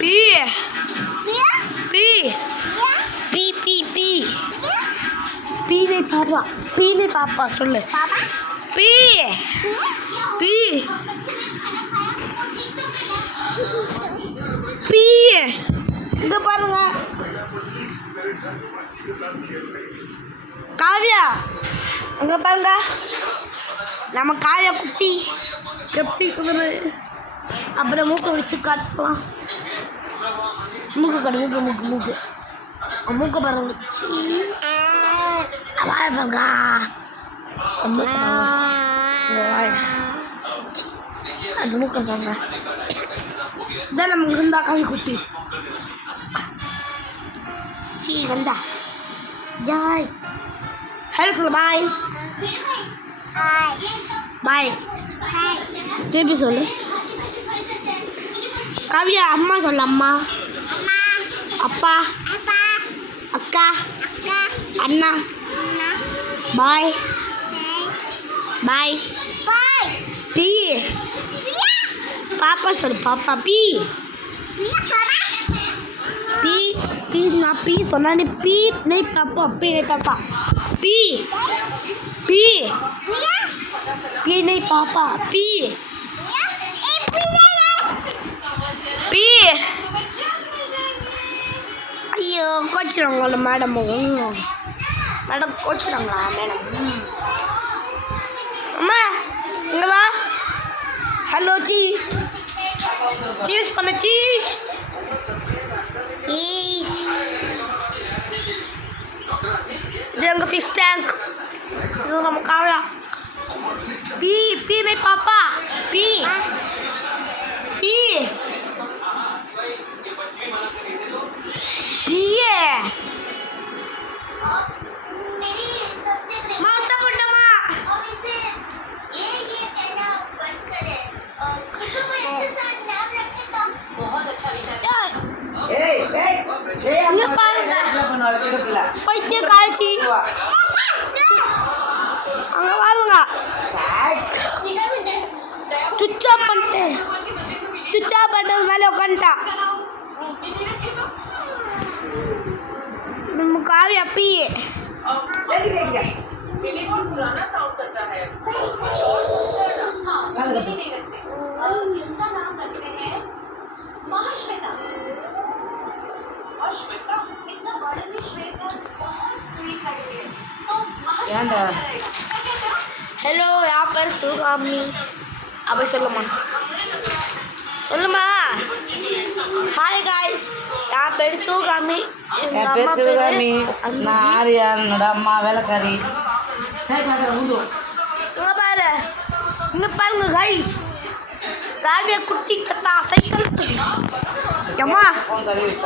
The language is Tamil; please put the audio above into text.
பி பி பி பி பி பீனை பாப்பா பீனை பாப்பா சொல்லு பி பி பி இங்க பாருங்க காவியா அங்க பாருங்க நம்ம காவியா குட்டி எப்படி குதிரை அப்புறம் மூக்கை வச்சு காட்டலாம் மூக்கு கடை மூக்கு மூக்கு மூக்கை பாருங்க வாய பாருங்க அந்த மூக்கை பாருங்க இதான் நமக்கு இருந்தா காவி குட்டி சி வந்தா ஜாய் ஹலோ சொல்லு பாய் பாய் திருப்பி சொல்லு காவியா அம்மா சொல்லு அம்மா அப்பா அக்கா அண்ணா பாய் பாய் பி பாப்பா சொல்லு பாப்பா பி பி பி நான் பி சொன்னா நீ பி नहीं पापा पी नहीं पापा पी पी पी नहीं पापा पी पी ஐயோ கோச்சுறாங்களா மேடம் மேடம் கோச்சுறாங்களா மேடம் அம்மா இங்க வா ஹலோ சீஸ் சீஸ் பண்ண சீஸ் இது எங்கள் ஃபிஷ் டேங்க் இது நம்ம காவியா பி பி னை பாப்பா பி பி பியே மாச்சா பண்ணமா இங்க பாருங்க பைத்திய காய்ச்சி அங்க பாருங்க சுச்சா பண்ணிட்டு மேலே உட்காந்துட்டா நம்ம காவியா பி पुराना साउंड करता है इसका नाम रखते हैं महाश्वेता और श्वेता इसका वर्णन भी श्वेता बहुत स्वीट लगती है तो महाश्वेता अच्छा रहेगा हेलो यहाँ पर सुगामी अब சொல்லுமா சொல்லுமா ஹாய் காய்ஸ் यहाँ पर सुगामी என் பேர் சிவகாமி நான் ஆரியா என்னோட அம்மா வேலைக்காரி இங்க பாரு இங்க பாருங்க காய்ஸ் காவியா குட்டி சத்தா சைக்கிள் ஏம்மா